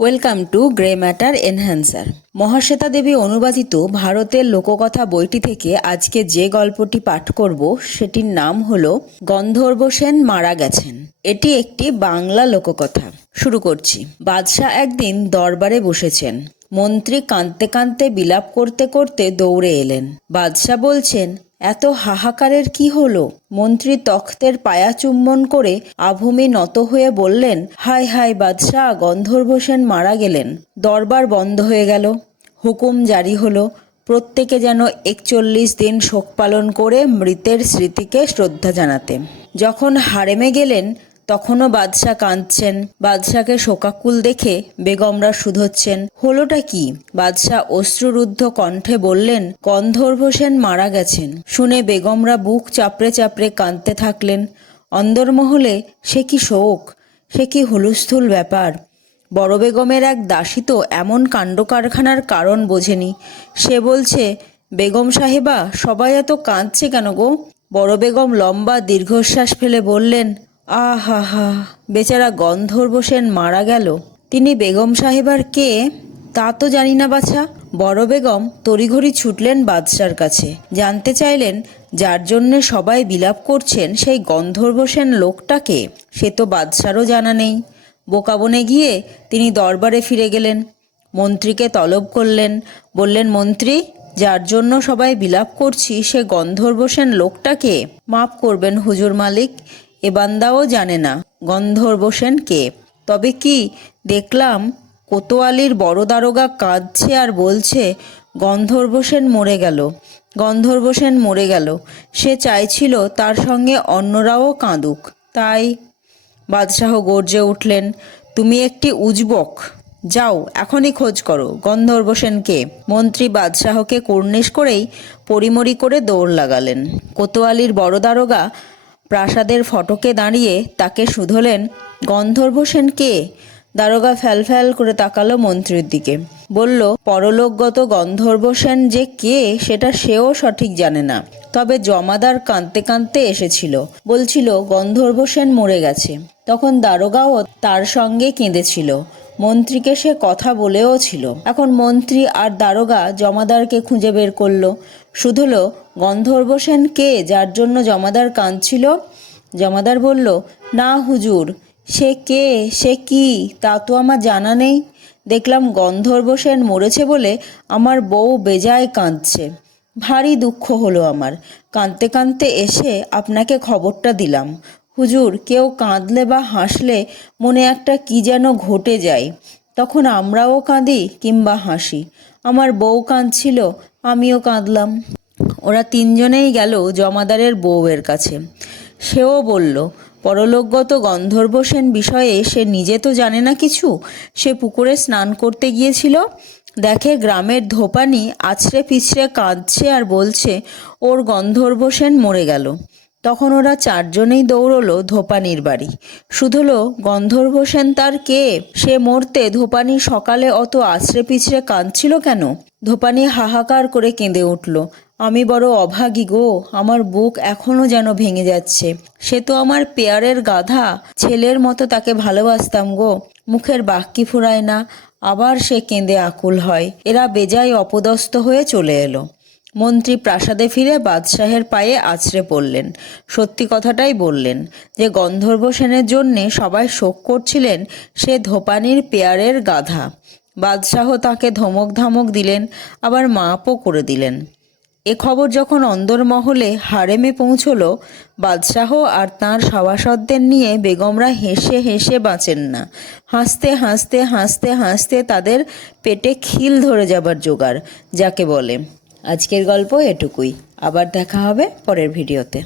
Welcome to grey matter enhancer. Mahasweta Devi অনুবাদিত ভারতের লোককথা বইটি থেকে আজকে যে গল্পটি পাঠ করব সেটির নাম হলো গন্ধর্ব সেন মারা গেছেন। এটি একটি বাংলা লোককথা। শুরু করছি। বাদশাহ একদিন দরবারে বসেছেন। মন্ত্রী কাঁদতে কাঁদতে বিলাপ করতে করতে দৌড়ে এলেন। বাদশাহ বলছেন, এত হাহাকারের কি হলো? মন্ত্রী তখ্তের পায়া চুম্বন করে আভূমি নত হয়ে বললেন, হায় হায় বাদশাহ, গন্ধর্ব সেন মারা গেলেন। দরবার বন্ধ হয়ে গেল। হুকুম জারি হলো, প্রত্যেকে যেন 41 দিন শোক পালন করে মৃতের স্মৃতিকে শ্রদ্ধা জানাতে। যখন হারেমে গেলেন তখনও বাদশাহ কাঁদছেন। বাদশাকে শোকাকুল দেখে বেগমরা শুধোচ্ছেন। হলোটা কি? বাদশাহ অশ্রুরুদ্ধ কণ্ঠে বললেন, গন্ধর্ব সেন মারা গেছেন। শুনে বেগমরা বুক চাপড়ে চাপড়ে কাঁদতে থাকলেন। অন্দরমহলে সে কি শোক, সে কি হুলস্থুল ব্যাপার। বড় বেগমের এক দাসী তো এমন কাণ্ডকারখানার কারণ বোঝেনি। সে বলছে, বেগম সাহেবা, সবাই এত কাঁদছে কেন গো? বড় বেগম লম্বা দীর্ঘশ্বাস ফেলে বললেন, আহা হা, বেচারা গন্ধর্ব সেন মারা গেল। তিনি বেগম সাহেবার কে তা তো জানি না বাছা। বড় বেগম তড়িঘড়ি ছুটলেন বাদশার কাছে। জানতে চাইলেন, যার জন্যে সবাই বিলাপ করছেন সেই গন্ধর্ব সেন লোকটাকে। সে তো বাদশারও জানা নেই। বোকা বনে গিয়ে তিনি দরবারে ফিরে গেলেন। মন্ত্রীকে তলব করলেন। বললেন, মন্ত্রী, যার জন্য সবাই বিলাপ করছি সে গন্ধর্ব সেন লোকটাকে। মাফ করবেন হুজুর মালিক, এ বান্দাও জানে না গন্ধর্ব সেন কে। তবে কি দেখলাম, কোতোয়ালির বড় দারোগা কাঁদছে আর বলছে, গন্ধর্ব সেন মরে গেল, গন্ধর্ব সেন মরে গেল। সে চাইছিল তার সঙ্গে অন্যরাও কাঁদুক, তাই। বাদশাহ গর্জে উঠলেন, তুমি একটি উজবক, যাও এখনই খোঁজ করো গন্ধর্ব সেন কে। মন্ত্রী বাদশাহকে কুর্নিশ করেই পরিমরি করে দৌড় লাগালেন। কোতোয়ালির বড় দারোগা প্রাসাদের ফটকে দাঁড়িয়ে তাকে শুধলেন, গন্ধর্ব সেন কে? দারোগা ফ্যাল করে তাকালো মন্ত্রীর দিকে। বলল, পরলোকগত গন্ধর্ব সেন যে কে সেটা সেও সঠিক জানে না। তবে জমাদার কাঁদতে কাঁদতে এসেছিল, বলছিল গন্ধর্ব সেন মরে গেছে। তখন দারোগাও তার সঙ্গে কেঁদেছিল। মন্ত্রীকে সে কথা বলেও ছিল। এখন মন্ত্রী আর দারোগা জমাদারকে খুঁজে বের করলো। শুধলো, গন্ধর্ব সেন কে যার জন্য জমাদার কাঁদছিল? জমাদার বলল, না হুজুর, সে কে, সে কি তা তো আমার জানা নেই। দেখলাম গন্ধর্ব সেন মরেছে বলে আমার বউ বেজায় কাঁদছে। ভারী দুঃখ হলো আমার। কাঁদতে কাঁদতে এসে আপনাকে খবরটা দিলাম। হুজুর, কেউ কাঁদলে বা হাসলে মনে একটা কি যেন ঘটে যায়। তখন আমরাও কাঁদি কিংবা হাসি। আমার বউ কাঁদছিল, আমিও কাঁদলাম। ওরা তিনজনেই গেল জমাদারের বউয়ের কাছে। সেও বলল, পরলোকগত গন্ধর্ব সেন বিষয়ে সে নিজে তো জানে না কিছু। সে পুকুরে স্নান করতে গিয়েছিল, দেখে গ্রামের ধোপানি আছড়ে পিছড়ে কাঁদছে আর বলছে, ওর গন্ধর্ব সেন মরে গেল। তখন ওরা চারজনেই দৌড়লো ধোপানির বাড়ি। শুধলো, গন্ধর্ব সেন তার কে? সে মরতে ধোপানি সকালে অত আছড়ে পিছড়ে কাঁদছিল কেন? ধোপানি হাহাকার করে কেঁদে উঠল, আমি বড় অভাগী গো, আমার বুক এখনো যেন ভেঙে যাচ্ছে। সে তো আমার পেয়ারের গাধা, ছেলের মতো তাকে ভালোবাসতাম গো। মুখের বাক্যি ফুরায় না, আবার সে কেঁদে আকুল হয়। এরা বেজায় অপদস্থ হয়ে চলে এলো। মন্ত্রী প্রাসাদে ফিরে বাদশাহের পায়ে আছড়ে পড়লেন। সত্যি কথাটাই বললেন যে গন্ধর্ব সেনের জন্যে সবাই শোক করছিলেন, সে ধোপানির পেয়ারের গাধা। বাদশাহ তাকে ধমক ধামক দিলেন, আবার মাপও করে দিলেন। এ খবর যখন অন্দরমহলে হারেমে পৌঁছল, বাদশাহ আর তাঁর সভাসদদের নিয়ে বেগমরা হেসে হেসে বাঁচেন না। হাসতে হাসতে হাসতে হাসতে তাদের পেটে খিল ধরে যাবার জোগাড়, যাকে বলে। আজকের গল্প এটুকুই। আবার দেখা হবে পরের ভিডিওতে।